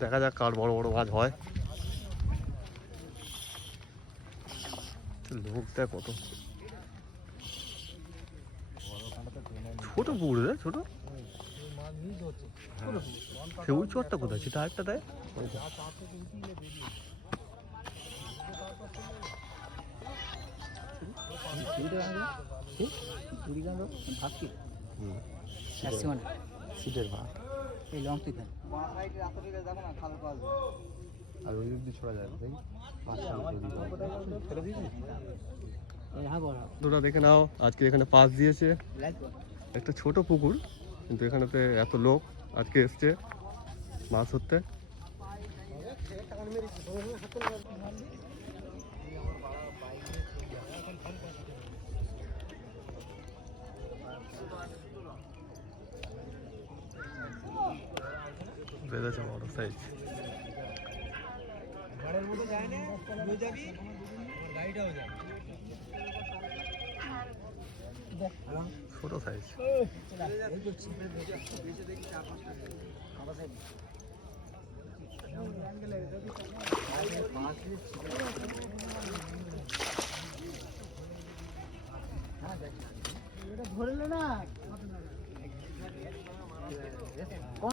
দেখা যাক কার বড় বড় মাছ হয়। লোকটা কত? ছোট পুকুর রে, ছোট? সে ওই চরটা কোথায়? সেটা আরেকটা দেয় সিটের ভাত এই লং পিক আর ওই অব্দি ছড়া যায় দেখি হ্যাঁ তোরা দেখে নাও আজকে এখানে পাস দিয়েছে। একটা ছোট পুকুর কিন্তু এখানেতে এত লোক আজকে এসছে মাছ ধরতে। বেঁধেছে বড় সাইজ ঘরের মধ্যে যায় না নিয়ে যাবি? গাড়িটাও ছোট সাইজ ধরলে না।